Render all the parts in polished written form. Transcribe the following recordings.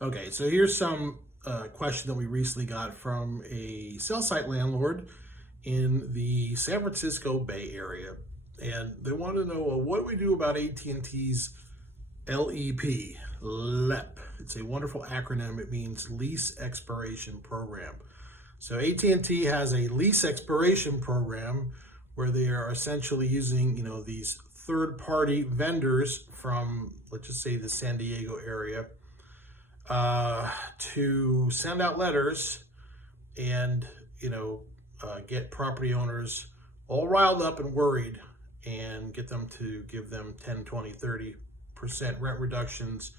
Okay, so here's some question that we recently got from a cell site landlord in the San Francisco Bay Area, and they want to know what do we do about AT&T's LEP, LEP. It's a wonderful acronym. It means Lease Expiration Program. So AT&T has a lease expiration program where they are essentially using, these third-party vendors from, let's just say, the San Diego area, to send out letters and get property owners all riled up and worried, and get them to give them 10, 20, 30% rent reductions.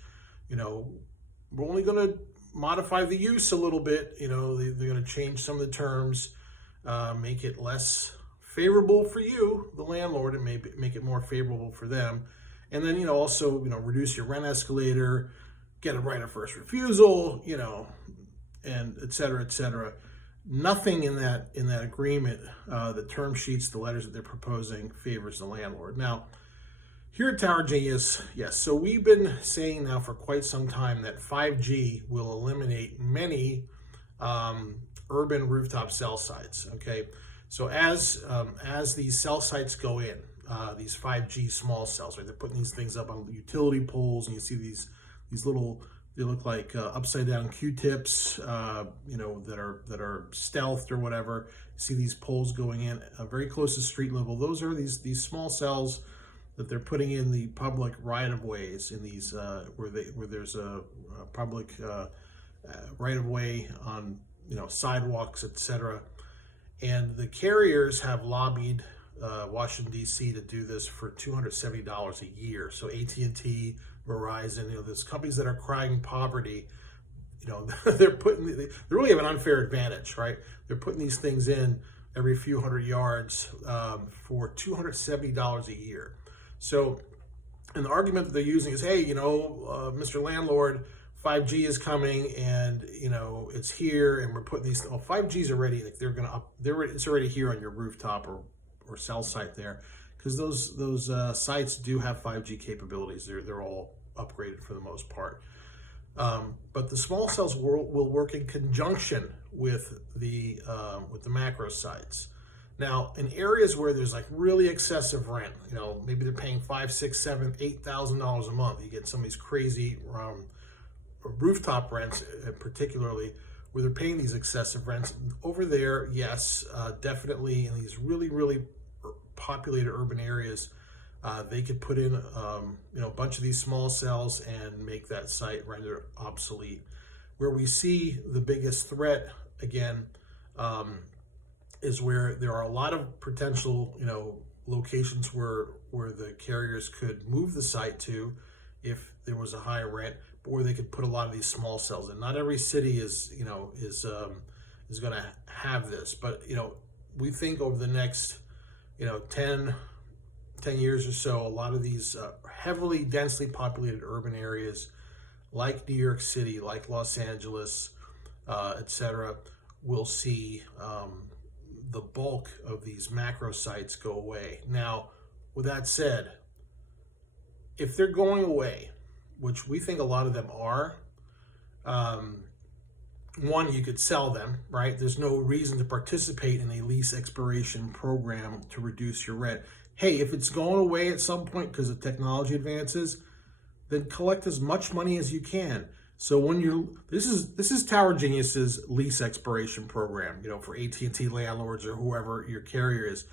We're only going to modify the use a little bit. They're going to change some of the terms, make it less favorable for you, the landlord, and maybe make it more favorable for them. And then, also, reduce your rent escalator, get a right of first refusal, and et cetera, et cetera. Nothing in that agreement, the term sheets, the letters that they're proposing, favors the landlord. Now, here at Tower Genius, yes, so we've been saying now for quite some time that 5G will eliminate many urban rooftop cell sites. Okay, so as these cell sites go in, these 5G small cells, right? They're putting these things up on utility poles, and you see these little, they look like upside down Q-tips, that are stealthed or whatever. You see these poles going in very close to street level. Those are these small cells that they're putting in the public right of ways, in these where there's a public right of way on sidewalks, etc. And the carriers have lobbied Washington D.C. to do this for $270 a year. So AT&T, Verizon, there's companies that are crying poverty. They really have an unfair advantage, right? They're putting these things in every few hundred yards for $270 a year. So, and the argument that they're using is, hey, Mr. Landlord, 5G is coming, and it's here, and we're putting these. Well, 5G's already, like, it's already here on your rooftop or cell site there, because those sites do have 5G capabilities. They're all upgraded for the most part. But the small cells will work in conjunction with the macro sites. Now, in areas where there's like really excessive rent, maybe they're paying $5,000, $6,000, $7,000, $8,000 a month. You get some of these crazy rooftop rents, particularly where they're paying these excessive rents. Over there, yes, definitely in these really, really populated urban areas, they could put in a bunch of these small cells and make that site render obsolete. Where we see the biggest threat, again, is where there are a lot of potential, locations where the carriers could move the site to if there was a higher rent, but where they could put a lot of these small cells in. Not every city is going to have this, but we think over the next 10 years or so, a lot of these heavily densely populated urban areas like New York City, like Los Angeles, etc., will see the bulk of these macro sites go away. Now, with that said, if they're going away, which we think a lot of them are, one, you could sell them, right? There's no reason to participate in a lease expiration program to reduce your rent. Hey, if it's going away at some point because of technology advances, then collect as much money as you can. So when this is Tower Genius's lease expiration program, for AT&T landlords or whoever your carrier is.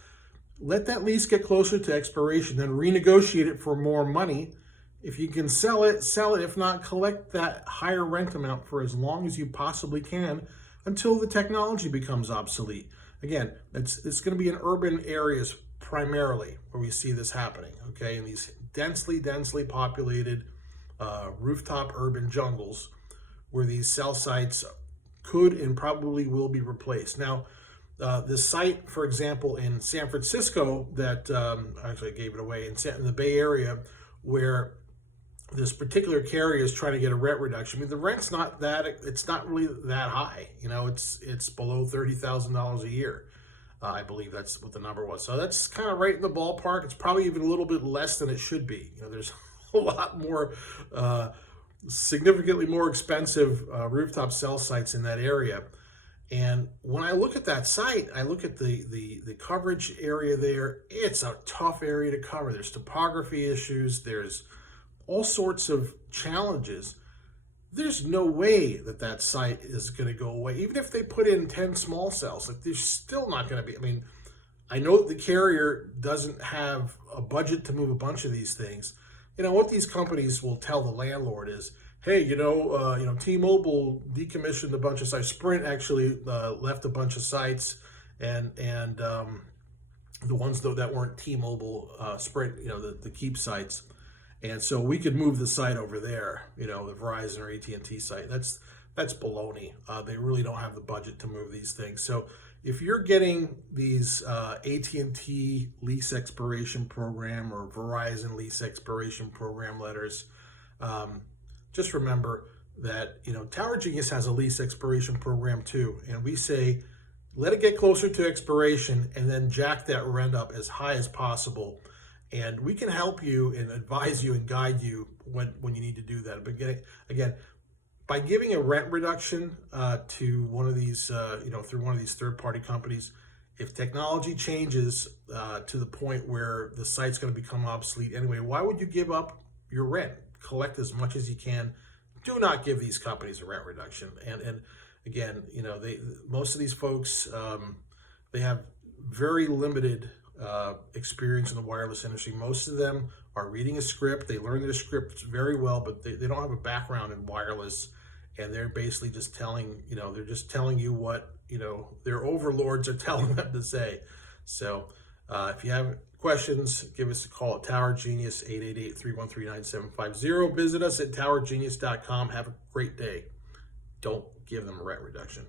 Let that lease get closer to expiration, then renegotiate it for more money. If you can sell it, sell it. If not, collect that higher rent amount for as long as you possibly can until the technology becomes obsolete. Again, it's going to be in urban areas primarily where we see this happening, okay? In these densely populated rooftop urban jungles where these cell sites could and probably will be replaced. Now, the site, for example, in San Francisco that actually I gave it away, in the Bay Area, where this particular carrier is trying to get a rent reduction. I mean, the rent's not really that high. It's below $30,000 a year. I believe that's what the number was. So that's kind of right in the ballpark. It's probably even a little bit less than it should be. There's a lot more significantly more expensive rooftop cell sites in that area. And when I look at that site, I look at the coverage area there. It's a tough area to cover. There's topography issues. There's all sorts of challenges. There's no way that that site is going to go away. Even if they put in 10 small cells, like, there's still not going to be. I mean, I know that the carrier doesn't have a budget to move a bunch of these things. You know, what these companies will tell the landlord is, hey, T-Mobile decommissioned a bunch of sites. Sprint actually left a bunch of sites, and the ones though that weren't T-Mobile, Sprint, the keep sites, and so we could move the site over there. The Verizon or AT&T site. That's baloney. They really don't have the budget to move these things. So if you're getting these AT&T Lease Expiration Program or Verizon Lease Expiration Program letters, just remember that, Tower Genius has a lease expiration program too. And we say, let it get closer to expiration and then jack that rent up as high as possible. And we can help you and advise you and guide you when you need to do that. But again, by giving a rent reduction to one of these, through one of these third-party companies, if technology changes to the point where the site's going to become obsolete anyway, why would you give up your rent? Collect as much as you can. Do not give these companies a rent reduction. And again, most of these folks, they have very limited experience in the wireless industry. Most of them are reading a script. They learn the script very well, but they don't have a background in wireless, and they're basically just telling you what their overlords are telling them to say. So if you have questions, give us a call at Tower Genius, 888-313-9750. Visit us at towergenius.com. Have a great day. Don't give them a rent reduction.